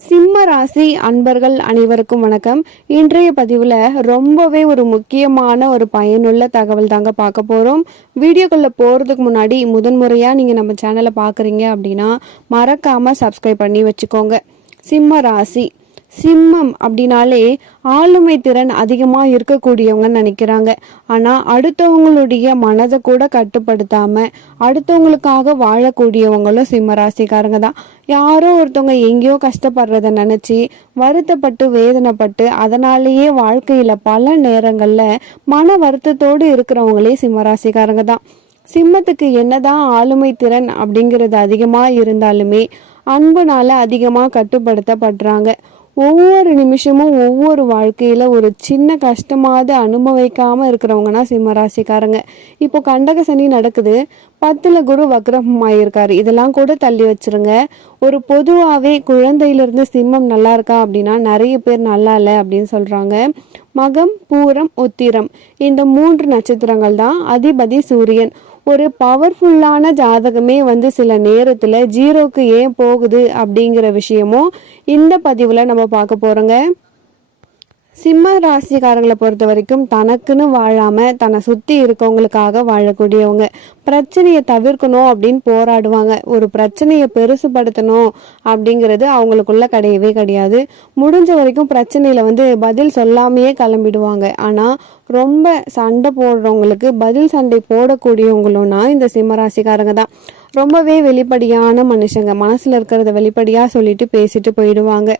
சிம்ம ராசி அன்பர்கள் அனைவருக்கும் வணக்கம். இன்றைய பதிவில் ரொம்பவே ஒரு முக்கியமான ஒரு பயனுள்ள தகவல் தாங்க பார்க்க போகிறோம் வீடியோக்குள்ளே போகிறதுக்கு முன்னாடி முதன்முறையாக நீங்கள் நம்ம சேனலை பார்க்குறீங்க அப்படின்னா மறக்காமல் சப்ஸ்கிரைப் பண்ணி வச்சுக்கோங்க. சிம்ம ராசி சிம்மம் அப்படின்னாலே ஆளுமை திறன் அதிகமாக இருக்கக்கூடியவங்கன்னு நினைக்கிறாங்க. ஆனால் அடுத்தவங்களுடைய மனதை கூட கட்டுப்படுத்தாம அடுத்தவங்களுக்காக வாழக்கூடியவங்களும் சிம்ம ராசிக்காரங்க தான். யாரோ ஒருத்தவங்க எங்கேயோ கஷ்டப்படுறத நினச்சி வருத்தப்பட்டு வேதனைப்பட்டு அதனாலேயே வாழ்க்கையில் பல நேரங்களில் மன வருத்தத்தோடு இருக்கிறவங்களே சிம்மராசிக்காரங்க தான். சிம்மத்துக்கு என்னதான் ஆளுமை திறன் அப்படிங்கிறது அதிகமாக இருந்தாலுமே அன்புனால அதிகமாக கட்டுப்படுத்தப்படுறாங்க. ஒவ்வொரு நிமிஷமும் ஒவ்வொரு வாழ்க்கையில் ஒரு சின்ன கஷ்டமாவது அனுபவிக்காமல் இருக்கிறவங்கன்னா சிம்மராசிக்காரங்க. இப்போ கண்டக சனி நடக்குது. பத்தில் குரு வக்ரமாயிருக்காரு. இதெல்லாம் கூட தள்ளி வச்சிருங்க. ஒரு பொதுவாகவே குழந்தையிலிருந்து சிம்மம் நல்லா இருக்கா அப்படின்னா நிறைய பேர் நல்லா இல்லை அப்படின்னு சொல்கிறாங்க மகம் பூரம் உத்திரம். இந்த மூன்று நட்சத்திரங்கள் தான் அதிபதி சூரியன். ஒரு பவர்ஃபுல்லான ஜாதகமே வந்து சில நேரத்தில் ஜீரோக்கு ஏன் போகுது அப்படிங்கிற விஷயமும் இந்த பதிவில் நம்ம பார்க்க போகிறோங்க சிம்ம ராசிக்காரங்களை பொறுத்த வரைக்கும் தனக்குன்னு வாழாம தன்னை சுத்தி இருக்கவங்களுக்காக வாழக்கூடியவங்க. பிரச்சனையை தவிர்க்கணும் அப்படின்னு போராடுவாங்க. ஒரு பிரச்சனையை பெருசுபடுத்தணும் அப்படிங்கிறது அவங்களுக்குள்ள கிடையவே கிடையாது. முடிஞ்ச வரைக்கும் பிரச்சனையில வந்து பதில் சொல்லாமையே கிளம்பிடுவாங்க. ஆனா ரொம்ப சண்டை போடுறவங்களுக்கு பதில் சண்டை போடக்கூடியவங்களும்னா இந்த சிம்மராசிக்காரங்க தான். ரொம்பவே வெளிப்படையான மனுஷங்க. மனசுல இருக்கிறத வெளிப்படையா சொல்லிட்டு பேசிட்டு போயிடுவாங்க.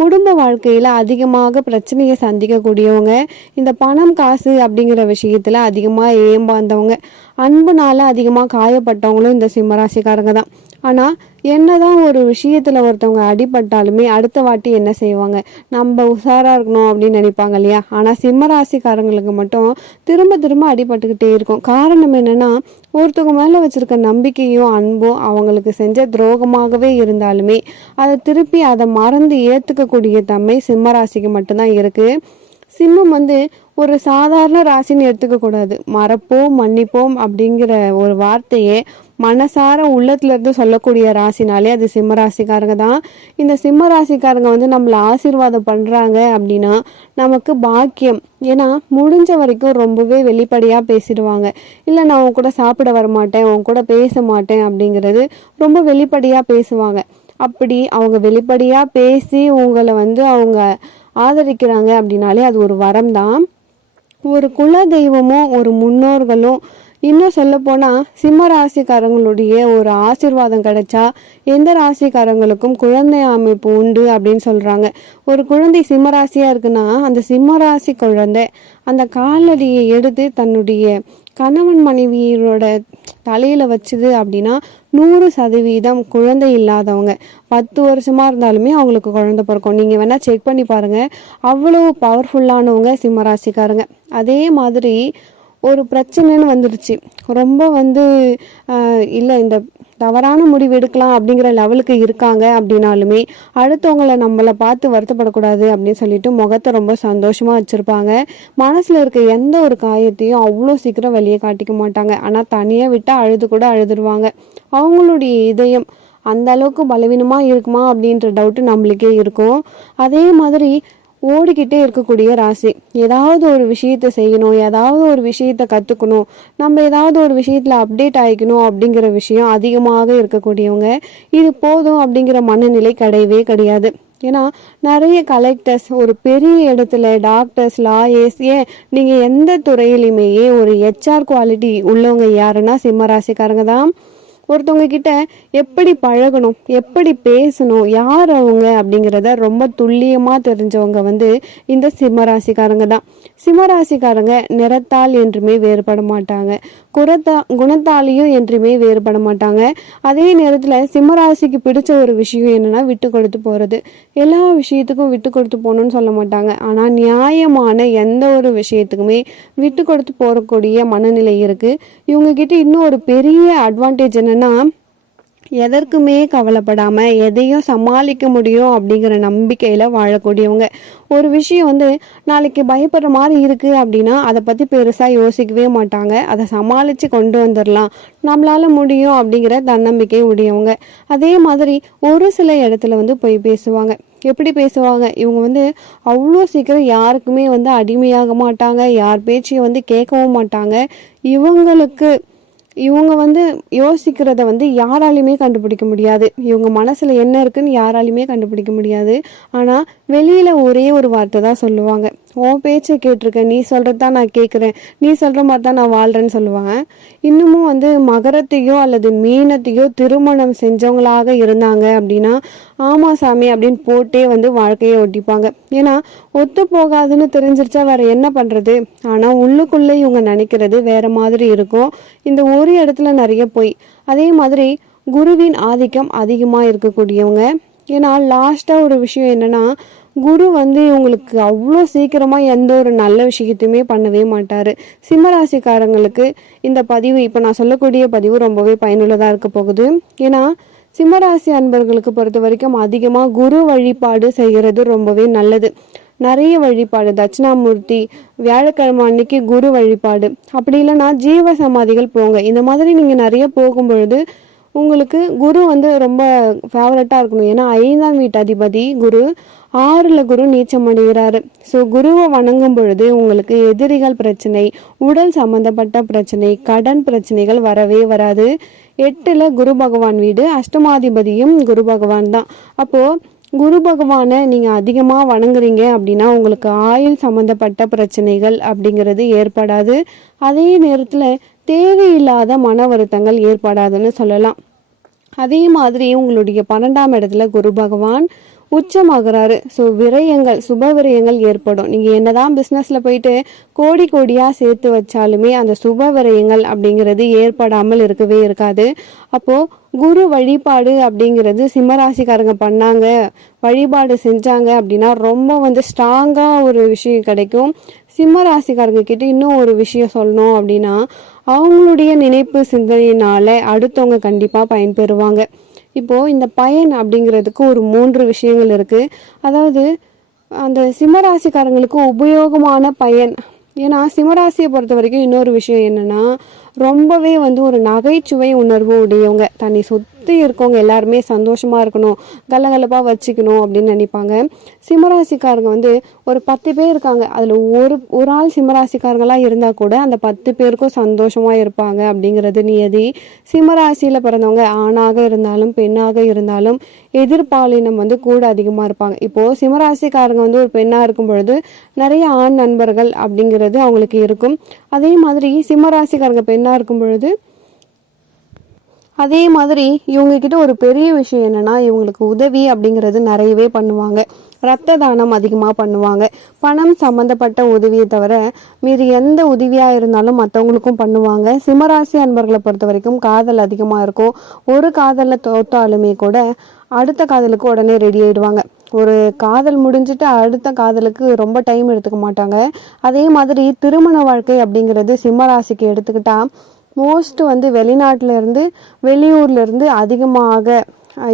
குடும்ப வாழ்க்கையில அதிகமாக பிரச்சனையை சந்திக்கக்கூடியவங்க இந்த பணம் காசு அப்படிங்கிற விஷயத்துல அதிகமா ஏம்பாந்தவங்க. அன்புனால அதிகமாக காயப்பட்டவங்களும் இந்த சிம்மராசிக்காரங்க தான். ஆனால் என்னதான் ஒரு விஷயத்தில் ஒருத்தவங்க அடிபட்டாலுமே அடுத்த வாட்டி என்ன செய்வாங்க? நம்ம உஷாராக இருக்கணும் அப்படின்னு நினைப்பாங்க இல்லையா? ஆனால் சிம்மராசிக்காரங்களுக்கு மட்டும் திரும்ப திரும்ப அடிபட்டுக்கிட்டே இருக்கும். காரணம் என்னென்னா ஒருத்தவங்க மேலே வச்சுருக்க நம்பிக்கையும் அன்பும் அவங்களுக்கு செஞ்ச துரோகமாகவே இருந்தாலுமே அதை திருப்பி அதை மறந்து ஏற்றுக்கக்கூடிய தன்மை சிம்மராசிக்கு மட்டும்தான் இருக்குது சிம்மம் வந்து ஒரு சாதாரண ராசின்னு எடுத்துக்கக்கூடாது மறப்போம் மன்னிப்போம் அப்படிங்கிற ஒரு வார்த்தையே மனசார உள்ளத்துல இருந்து சொல்லக்கூடிய ராசினாலே அது சிம்ம ராசிக்காரங்க தான். இந்த சிம்ம ராசிக்காரங்க வந்து நம்மளை ஆசீர்வாதம் பண்றாங்க அப்படின்னா நமக்கு பாக்கியம். ஏன்னா முடிஞ்ச வரைக்கும் ரொம்பவே வெளிப்படையா பேசிடுவாங்க. இல்லை நான் உன் கூட சாப்பிட வர மாட்டேன் உன் கூட பேச மாட்டேன் அப்படிங்கிறது ரொம்ப வெளிப்படையா பேசுவாங்க. அப்படி அவங்க வெளிப்படையா பேசி உங்களை வந்து அவங்க ஆதரிக்கிறாங்க அப்படின்னாலே அது ஒரு வரம் தான் ஒரு குல தெய்வமும் ஒரு முன்னோர்களும் இன்னும் சொல்ல போனா சிம்ம ராசிக்காரங்களுடைய ஒரு ஆசிர்வாதம் கிடைச்சா எந்த ராசிக்காரங்களுக்கும் குழந்தை அமைப்பு உண்டு அப்படின்னு சொல்றாங்க. ஒரு குழந்தை சிம்ம ராசியாக இருக்குன்னா அந்த சிம்ம ராசி குழந்தை அந்த காலடியை எடுத்து தன்னுடைய கணவன் மனைவியோட தலையில் வச்சுது அப்படின்னா நூறு சதவீதம் குழந்தை இல்லாதவங்க. பத்து வருஷமாக இருந்தாலுமே அவங்களுக்கு குழந்தை பிறக்கும். நீங்கள் வேணால் செக் பண்ணி பாருங்கள் அவ்வளோ பவர்ஃபுல்லானவங்க சிம்மராசிக்காரங்க. அதே மாதிரி ஒரு பிரச்சனைன்னு வந்துடுச்சு ரொம்ப வந்து இல்லை இந்த தவறான முடிவு எடுக்கலாம் அப்படிங்கிற லெவலுக்கு இருக்காங்க அப்படின்னாலுமே அடுத்தவங்களை நம்மளை பார்த்து வருத்தப்படக்கூடாது அப்படின்னு சொல்லிட்டு முகத்தை ரொம்ப சந்தோஷமாக வச்சுருப்பாங்க. மனசில் இருக்க எந்த ஒரு காயத்தையும் அவ்வளோ சீக்கிரம் வெளியே காட்டிக்க மாட்டாங்க. ஆனால் தனியாக விட்டால் அழுது கூட அழுதுருவாங்க. அவங்களுடைய இதயம் அந்த அளவுக்கு பலவீனமாக இருக்குமா அப்படின்ற டவுட்டு நம்மளுக்கே இருக்கும். அதே மாதிரி ஓடிக்கிட்டே இருக்கக்கூடிய ராசி. ஏதாவது ஒரு விஷயத்த செய்யணும் ஏதாவது ஒரு விஷயத்தை கற்றுக்கணும் நம்ம ஏதாவது ஒரு விஷயத்தில் அப்டேட் ஆகிக்கணும் அப்படிங்கிற விஷயம் அதிகமாக இருக்கக்கூடியவங்க. இது போதும் அப்படிங்கிற மனநிலை கிடையவே கிடையாது. ஏன்னா நிறைய கலெக்டர்ஸ் ஒரு பெரிய இடத்துல டாக்டர்ஸ் லாயர்ஸ் ஏன்? நீங்கள் எந்த துறையிலுமே ஒரு ஹெச்ஆர் குவாலிட்டி உள்ளவங்க யாருன்னா சிம்மராசிக்காரங்க தான். ஒருத்தவங்க கிட்ட எப்படி பழகணும் எப்படி பேசணும் யார் அவங்க அப்படிங்கிறத ரொம்ப துல்லியமாக தெரிஞ்சவங்க வந்து இந்த சிம்மராசிக்காரங்க தான். சிம்மராசிக்காரங்க நிறத்தால் என்றுமே வேறுபட மாட்டாங்க. குரத்தா குணத்தாலையும் என்றுமே வேறுபட மாட்டாங்க. அதே நேரத்தில் சிம்மராசிக்கு பிடிச்ச ஒரு விஷயம் என்னென்னா விட்டு கொடுத்து போகிறது எல்லா விஷயத்துக்கும் விட்டு கொடுத்து போகணும்னு சொல்ல மாட்டாங்க. ஆனால் நியாயமான எந்த ஒரு விஷயத்துக்குமே விட்டு கொடுத்து போகக்கூடிய மனநிலை இருக்குது இவங்கக்கிட்ட இன்னும் ஒரு பெரிய அட்வான்டேஜ் என்ன என்னன்னா எதற்குமே கவலைப்படாம எதையும் சமாளிக்க முடியும் அப்படிங்கிற நம்பிக்கையில வாழக்கூடியவங்க. ஒரு விஷயம் வந்து நாளைக்கு பயப்படுற மாதிரி இருக்கு அப்படின்னா அதை பத்தி பெருசா யோசிக்கவே மாட்டாங்க. அதை சமாளிச்சு கொண்டு வந்துடலாம் நம்மளால முடியும் அப்படிங்கிற தன்னம்பிக்கை உடையவங்க. அதே மாதிரி ஒரு சில இடத்துல வந்து போய் பேசுவாங்க. எப்படி பேசுவாங்க? இவங்க வந்து அவ்வளோ சீக்கிரம் யாருக்குமே வந்து அடிமையாக மாட்டாங்க. யார் பேச்சையும் வந்து கேட்கவும் மாட்டாங்க. இவங்களுக்கு இவங்க வந்து யோசிக்கிறத வந்து யாராலையுமே கண்டுபிடிக்க முடியாது. இவங்க மனசில் என்ன இருக்குன்னு யாராலையுமே கண்டுபிடிக்க முடியாது. ஆனால் வெளியில் ஒரே ஒரு வார்த்தை தான் சொல்லுவாங்க. உன் பேச்சை கேட்டிருக்கேன் நீ சொல்கிறது தான் நான் கேட்குறேன் நீ சொல்கிற மாதிரி தான் நான் வாழ்கிறேன்னு சொல்லுவாங்க. இன்னமும் வந்து மகரத்தையோ அல்லது மீனத்தையோ திருமணம் செஞ்சவங்களாக இருந்தாங்க அப்படின்னா ஆமா சாமி அப்படின்னு போட்டே வந்து வாழ்க்கையை ஒட்டிப்பாங்க. ஏன்னா ஒத்து போகாதுன்னு தெரிஞ்சிருச்சா வேறு என்ன பண்ணுறது ஆனால் உள்ளுக்குள்ளே இவங்க நினைக்கிறது வேறு மாதிரி இருக்கும். இந்த ஒரு இடத்துல நிறைய போய். அதே மாதிரி குருவின் ஆதிக்கம் அதிகமாக இருக்கக்கூடியவங்க. ஏன்னா லாஸ்ட்டாக ஒரு விஷயம் என்னென்னா குரு வந்து இவங்களுக்கு அவ்வளோ சீக்கிரமாக எந்த ஒரு நல்ல விஷயத்தையுமே பண்ணவே மாட்டார். சிம்மராசிக்காரங்களுக்கு இந்த பதிவு இப்போ நான் சொல்லக்கூடிய பதிவு ரொம்பவே பயனுள்ளதாக இருக்க போகுது. ஏன்னா சிம்மராசி அன்பர்களுக்கு பொறுத்த வரைக்கும் அதிகமாக குரு வழிபாடு செய்கிறது ரொம்பவே நல்லது. நிறைய வழிபாடு தட்சிணாமூர்த்தி வியாழக்கிழமை அன்னைக்கு குரு வழிபாடு. அப்படி இல்லைன்னா ஜீவ சமாதிகள் போங்க. இந்த மாதிரி நீங்கள் நிறைய போகும்பொழுது உங்களுக்கு குரு வந்து ரொம்ப ஃபேவரட்டாக இருக்கணும். ஏன்னா ஐந்தாம் வீட்டு அதிபதி குரு ஆறில் குரு நீச்சம் அடைகிறாரு. ஸோ குருவை வணங்கும் பொழுது உங்களுக்கு எதிரிகள் பிரச்சனை உடல் சம்பந்தப்பட்ட பிரச்சனை கடன் பிரச்சனைகள் வரவே வராது. எட்டில் குரு பகவான் வீடு அஷ்டமாதிபதியும் குரு பகவான் தான். அப்போது குரு பகவானை நீங்கள் அதிகமாக வணங்குறீங்க அப்படின்னா உங்களுக்கு ஆயுள் சம்மந்தப்பட்ட பிரச்சனைகள் அப்படிங்கிறது ஏற்படாது. அதே நேரத்தில் தேவையில்லாத மன வருத்தங்கள் ஏற்படாதுன்னு சொல்லலாம். அதே மாதிரி உங்களுடைய பன்னெண்டாம் இடத்துல குரு பகவான் உச்சமாகிறாரு. ஸோ விரயங்கள் சுப விரயங்கள் ஏற்படும். நீங்கள் என்னதான் பிஸ்னஸில் போயிட்டு கோடி கோடியாக சேர்த்து வச்சாலுமே அந்த சுப விரயங்கள் அப்படிங்கிறது ஏற்படாமல் இருக்கவே இருக்காது. அப்போது குரு வழிபாடு அப்படிங்கிறது சிம்மராசிக்காரங்க பண்ணாங்க வழிபாடு செஞ்சாங்க அப்படின்னா ரொம்ப வந்து ஸ்ட்ராங்காக ஒரு விஷயம் கிடைக்கும். சிம்மராசிக்காரங்க கிட்ட இன்னும் ஒரு விஷயம் சொல்லணும் அப்படின்னா அவங்களுடைய நினைப்பு சிந்தனையினால அடுத்தவங்க கண்டிப்பாக பயன்பெறுவாங்க. இப்போது இந்த பயன் அப்படிங்கிறதுக்கு ஒரு மூன்று விஷயங்கள் இருக்குது அதாவது அந்த சிம்மராசிக்காரங்களுக்கு உபயோகமான பயன். ஏன்னா சிம்மராசியை பொறுத்த வரைக்கும் இன்னொரு விஷயம் என்னென்னா ரொம்பவே வந்து ஒரு நகைச்சுவை உணர்வு உடையவங்க. தன்னை சுற்றி இருக்கவங்க எல்லாருமே சந்தோஷமாக இருக்கணும் கலகலப்பாக வச்சுக்கணும் அப்படின்னு நினைப்பாங்க. சிம்மராசிக்காரங்க வந்து ஒரு பத்து பேர் இருக்காங்க. அதில் ஒரு ஒரு ஆள் சிம்மராசிக்காரங்களாக இருந்தால் கூட அந்த பத்து பேருக்கும் சந்தோஷமாக இருப்பாங்க அப்படிங்கிறது நியதி. சிம்மராசியில் பிறந்தவங்க ஆணாக இருந்தாலும் பெண்ணாக இருந்தாலும் எதிர்பாலினம் வந்து கூட அதிகமாக இருப்பாங்க. இப்போது சிம்மராசிக்காரங்க வந்து ஒரு பெண்ணாக இருக்கும் பொழுது நிறைய ஆண் நண்பர்கள் அப்படிங்கிறது அவங்களுக்கு இருக்கும். அதே மாதிரி சிம்மராசிக்காரங்க பெண் பெண்ணாக இருக்கும் பொழுது அதே மாதிரி இவங்கக்கிட்ட ஒரு பெரிய விஷயம் என்னென்னா இவங்களுக்கு உதவி அப்படிங்கிறது நிறையவே பண்ணுவாங்க. ரத்த தானம் அதிகமாக பண்ணுவாங்க. பணம் சம்மந்தப்பட்ட உதவியை தவிர மீது எந்த உதவியாக இருந்தாலும் மற்றவங்களுக்கும் பண்ணுவாங்க. சிம்மராசி அன்பர்களை பொறுத்த வரைக்கும் காதல் அதிகமாக இருக்கும். ஒரு காதலில் தோத்தாலுமே கூட அடுத்த காதலுக்கு உடனே ரெடி ஆயிடுவாங்க. ஒரு காதல் முடிஞ்சிட்டு அடுத்த காதலுக்கு ரொம்ப டைம் எடுத்துக்க மாட்டாங்க. அதே மாதிரி திருமண வாழ்க்கை அப்படிங்கிறது சிம்மராசிக்கு எடுத்துக்கிட்டா மோஸ்ட் வந்து வெளிநாட்டிலேருந்து இருந்து அதிகமாக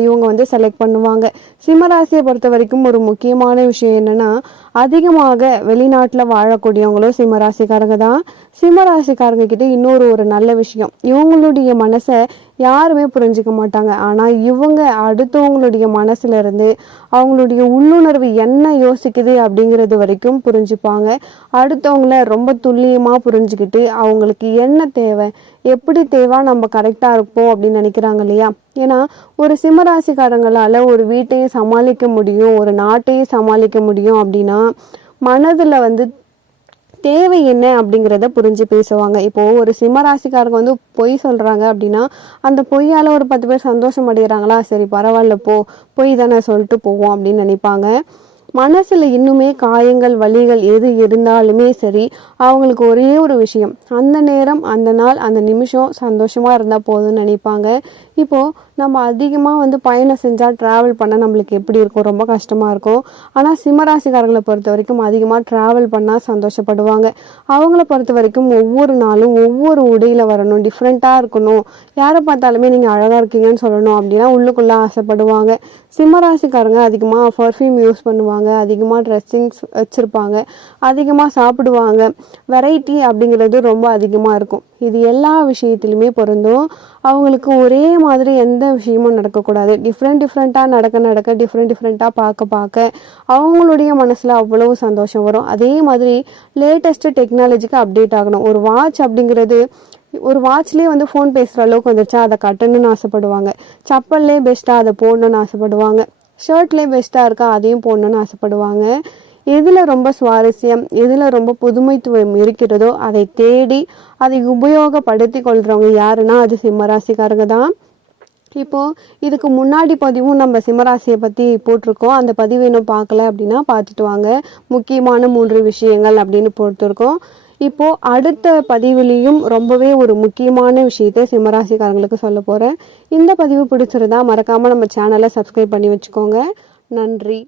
இவங்க வந்து செலக்ட் பண்ணுவாங்க. சிம்மராசியை பொறுத்த வரைக்கும் ஒரு முக்கியமான விஷயம் என்னென்னா அதிகமாக வெளிநாட்டில் வாழக்கூடியவங்களும் சிம்மராசிக்காரங்க தான். சிம்மராசிக்காரங்க கிட்ட இன்னொரு ஒரு நல்ல விஷயம். இவங்களுடைய மனசை யாருமே புரிஞ்சுக்க மாட்டாங்க. ஆனால் இவங்க அடுத்தவங்களுடைய மனசுல இருந்து அவங்களுடைய உள்ளுணர்வு என்ன யோசிக்குது அப்படிங்கிறது வரைக்கும் புரிஞ்சுப்பாங்க. அடுத்தவங்கள ரொம்ப துல்லியமாக புரிஞ்சுக்கிட்டு அவங்களுக்கு என்ன தேவை எப்படி தேவை நம்ம கரெக்டாக இருப்போம் அப்படின்னு நினைக்கிறாங்க இல்லையா? ஏன்னா ஒரு சிம்மராசிக்காரங்களால் ஒரு வீட்டையும் சமாளிக்க முடியும் ஒரு நாட்டையும் சமாளிக்க முடியும் அப்படின்னா மனதில் வந்து தேவை என்ன அப்படிங்கிறத புரிஞ்சு பேசுவாங்க. இப்போ ஒரு சிம்மராசிக்காரங்க வந்து பொய் சொல்றாங்க அப்படின்னா அந்த பொய்யால ஒரு பத்து பேர் சந்தோஷம் அடைகிறாங்களா சரி பரவாயில்ல போ பொய் தானே சொல்லிட்டு போவோம் அப்படின்னு நினைப்பாங்க. மனசுல இன்னுமே காயங்கள் வலிகள் எது இருந்தாலுமே சரி அவங்களுக்கு ஒரே ஒரு விஷயம் அந்த நேரம் அந்த நாள் அந்த நிமிஷம் சந்தோஷமா இருந்தா போதும்னு நினைப்பாங்க. இப்போது நம்ம அதிகமாக வந்து பயணம் செஞ்சால் ட்ராவல் பண்ண நம்மளுக்கு எப்படி இருக்கும்? ரொம்ப கஷ்டமாக இருக்கும். ஆனால் சிம்மராசிக்காரங்களை பொறுத்த வரைக்கும் அதிகமாக ட்ராவல் பண்ணால் சந்தோஷப்படுவாங்க. அவங்கள பொறுத்த வரைக்கும் ஒவ்வொரு நாளும் ஒவ்வொரு உடையில் வரணும். டிஃப்ரெண்ட்டாக இருக்கணும். யாரை பார்த்தாலுமே நீங்கள் அழகாக இருக்கீங்கன்னு சொல்லணும் அப்படின்னா உள்ளுக்குள்ளே ஆசைப்படுவாங்க. சிம்மராசிக்காரங்க அதிகமாக பர்ஃப்யூம் யூஸ் பண்ணுவாங்க. அதிகமாக ட்ரெஸ்ஸிங்ஸ் வச்சுருப்பாங்க. அதிகமாக சாப்பிடுவாங்க. வெரைட்டி அப்படிங்கிறது ரொம்ப அதிகமாக இருக்கும். இது எல்லா விஷயத்துலையுமே பொருந்தும். அவங்களுக்கு ஒரே மாதிரி எந்த விஷயமும் நடக்கக்கூடாது. டிஃப்ரெண்ட் டிஃப்ரெண்ட்டாக நடக்க நடக்க டிஃப்ரெண்ட் டிஃப்ரெண்ட்டாக பார்க்க பார்க்க அவங்களுடைய மனசில் அவ்வளவு சந்தோஷம் வரும். அதே மாதிரி லேட்டஸ்ட்டு டெக்னாலஜிக்கு அப்டேட் ஆகணும். ஒரு வாட்ச் அப்படிங்கிறது ஒரு வாட்ச்லேயே வந்து ஃபோன் பேசுகிற அளவுக்கு வந்துருச்சா அதை கட்டணும்னு ஆசைப்படுவாங்க. சப்பல்லே பெஸ்ட்டாக அதை போடணும்னு ஆசைப்படுவாங்க. ஷர்ட்லேயே பெஸ்ட்டாக இருக்கா அதையும் போடணும்னு ஆசைப்படுவாங்க. எதில் ரொம்ப சுவாரஸ்யம் எதில் ரொம்ப புதுமைத்துவம் இருக்கிறதோ அதை தேடி அதை உபயோகப்படுத்தி கொள்கிறவங்க யாருன்னா அது சிம்மராசிக்காரங்க தான். இப்போது இதுக்கு முன்னாடி பதிவும் நம்ம சிம்மராசியை பற்றி போட்டிருக்கோம். அந்த பதிவு இன்னும் பார்க்கல அப்படின்னா பார்த்துட்டு வாங்க. முக்கியமான மூன்று விஷயங்கள் அப்படின்னு போட்டிருக்கோம். இப்போது அடுத்த பதிவுலேயும் ரொம்பவே ஒரு முக்கியமான விஷயத்தை சிம்மராசிக்காரங்களுக்கு சொல்ல போகிறேன் இந்த பதிவு பிடிச்சிருந்தா மறக்காமல் நம்ம சேனலை சப்ஸ்கிரைப் பண்ணி வச்சுக்கோங்க. நன்றி.